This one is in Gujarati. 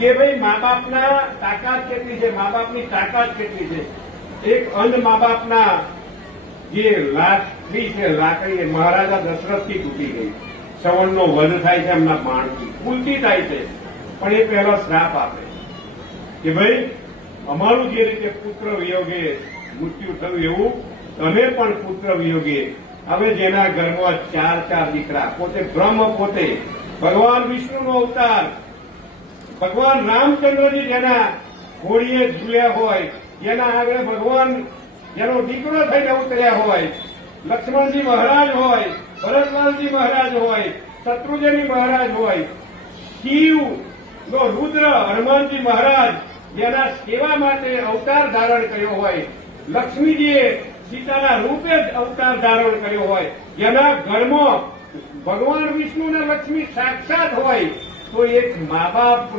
કે ભાઈ મા બાપના તાકાત કેટલી છે, મા બાપની તાકાત કેટલી છે. એક અંધ મા બાપના જે લાકડી છે, લાકડી મહારાજા દશરથથી તૂટી ગઈ. શ્રવણનો વધ થાય છે એમના બાણથી, ભૂલથી થાય છે, પણ એ પહેલો શ્રાપ આપે કે ભાઈ અમારું જે રીતે પુત્ર વિયોગે મૃત્યુ થયું એવું તમે પણ પુત્ર વિયોગે. હવે જેના ઘરમાં 4 દીકરા, પોતે બ્રહ્મ, પોતે ભગવાન વિષ્ણુનો અવતાર, ભગવાન રામચંદ્રજી જેના ઘોડીએ ઝૂલ્યા હોય, જેના આગળ ભગવાન જેનો દીકરો થઈને ઉતર્યા હોય, લક્ષ્મણજી મહારાજ હોય, ભરતલાલજી મહારાજ હોય, શત્રુંજયજી મહારાજ હોય, શિવ નો રુદ્ર હનુમાનજી મહારાજ જેના સેવા માટે અવતાર ધારણ કર્યો હોય, લક્ષ્મીજીએ સીતાના રૂપે જ અવતાર ધારણ કર્યો હોય, જેના ઘરમાં ભગવાન વિષ્ણુ અને લક્ષ્મી સાક્ષાત હોય, તો એક મા બાપ